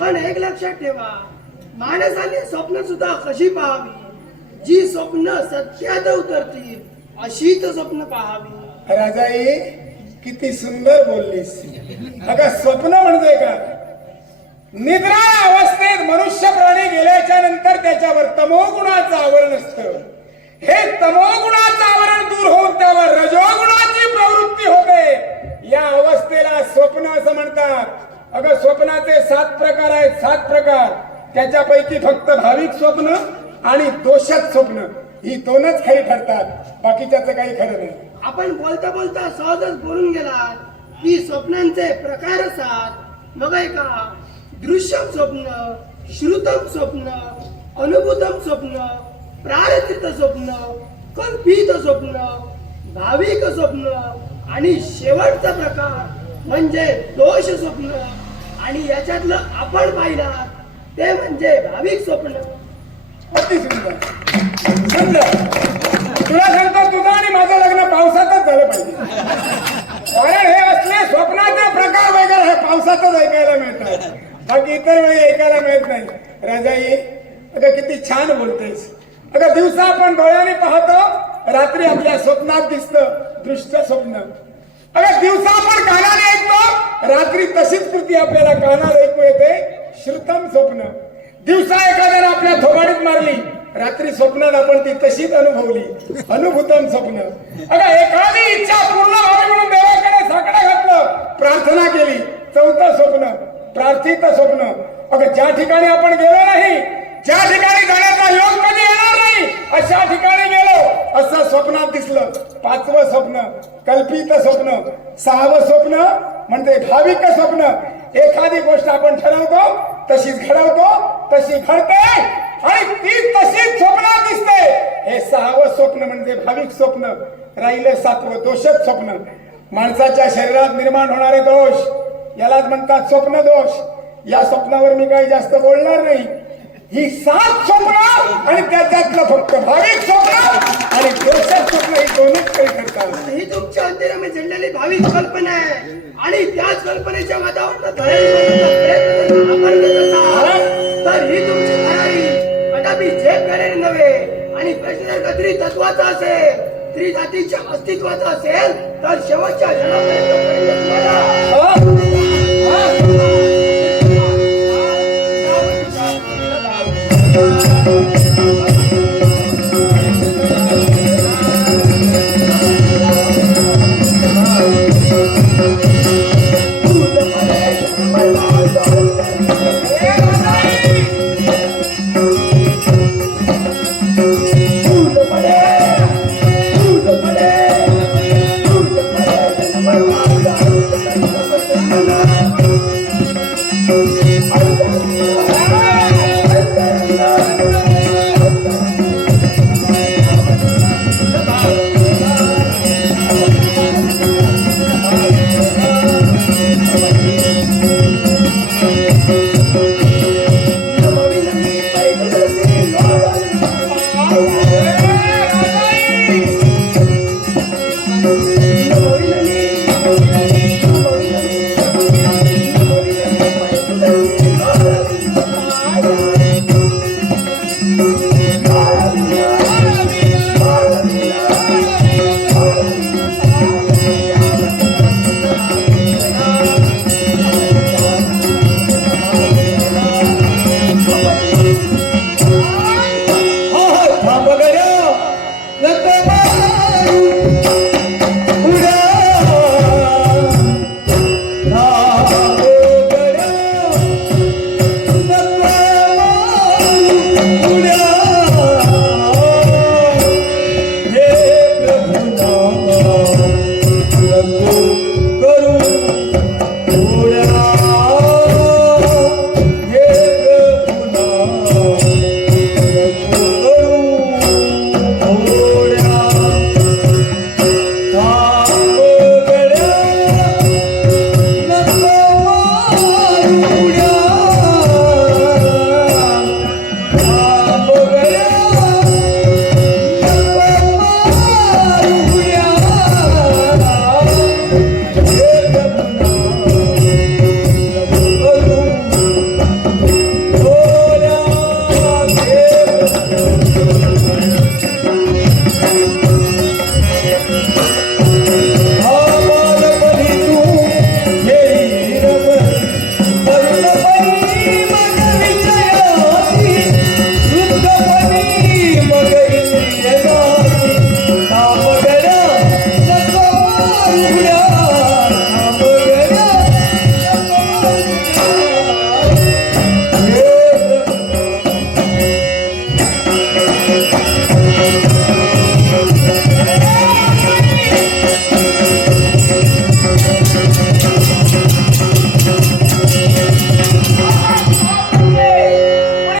पण एक लक्षात ठेवा, माणसाने स्वप्न सुद्धा कशी पाहावी, जी स्वप्न सत्यात उतरतील अशीच स्वप्न पाहावी. राजाई किती सुंदर बोललीस. अगं स्वप्न म्हणजे का? निद्रा अवस्थेत मनुष्य प्राणी गेल्याच्या नंतर त्याच्यावर तमोगुणाचं आवरण असतं. हे तमोगुणाचं आवरण दूर होऊन त्यावर रजोगुणाची प्रवृत्ती होते. या अवस्थेला स्वप्न असं म्हणतात. अगं स्वप्नाचे 7 प्रकार आहेत, 7 प्रकार. त्याच्यापैकी फक्त भाविक स्वप्न आणि दोषक स्वप्न ही 2च खरी ठरतात. बाकीच्याचं काही खरं नाही. आपण बोलता बोलता सहजच बोलून गेलात की स्वप्नांचे प्रकार 7. मग ऐका, दृश्यम स्वप्न, श्रुतम स्वप्न, अनुभूतम स्वप्न, प्रारथित स्वप्न, कल्पित स्वप्न, भाविक स्वप्न आणि शेवटचा प्रकार म्हणजे दोष स्वप्न. आणि याच्यातलं आपण पाहिला ते म्हणजे भाविक स्वप्न. अति सुंदर सुंदर. तुला सांगतो, तुझं आणि माझं लग्न पावसातच झालं पाहिजे. कारण हे असले स्वप्नाचे प्रकार वगैरे हे पावसातच ऐकायला मिळतात, बाकी इतर वेळी ऐकायला मिळत नाही. राजाई अगं किती छान बोलतेस. अगं दिवसा आपण डोळ्याने पाहतो, रात्री आपल्या स्वप्नात दिसतं दृश्य स्वप्न. अगं दिवसा आपण कानाने ऐकतो, रात्री तशीच कृती आपल्याला कानाला ऐकू येते श्रुतम स्वप्न. दिवसा एखाद्याने आपल्या थोबाडीत मारली, रात्री स्वप्नात आपण ती तशीच अनुभवली अनुभूतम स्वप्न. अगं एखादी इच्छा पूर्ण व्हावी म्हणून देवाकडे साकडं घातलं, प्रार्थना केली, 4थं स्वप्न प्रार्थित स्वप्न. अगं ज्या ठिकाणी आपण गेलो नाही, ज्या ठिकाणी जाण्याचा योग कधी येणार नाही अशा ठिकाणी गेलो असं स्वप्नात दिसलं, 5वं स्वप्न कल्पित स्वप्न. 6वं स्वप्न म्हणजे भाविक स्वप्न. एखादी गोष्ट आपण ठरवतो, तशीच घडवतो, तशी घडते आणि ती तशीच स्वप्नात दिसते. हे 6वं स्वप्न म्हणजे भाविक स्वप्न. राहिले 7वं दोषक स्वप्न. माणसाच्या शरीरात निर्माण होणारे दोष यालाच म्हणतात स्वप्न दोष. या स्वप्नावर मी काही जास्त बोलणार नाही. ही 7 स्वप्न आणि त्याच्यातलं फक्त भाविक स्वप्न आणि दोषक स्वप्न ही 2च काही करतात. ही तुमच्या अंतरामध्ये जडलेली भाविक कल्पना आहे आणि त्याच कल्पनेच्या वातावरणात तर ही तुमची तयारी कदापि झेप करणे नव्हे. आणि प्रश्न जर का त्रितत्वाचा असेल, त्रिजातीच्या अस्तित्वाचा असेल, तर शेवटच्या क्षणापर्यंत रे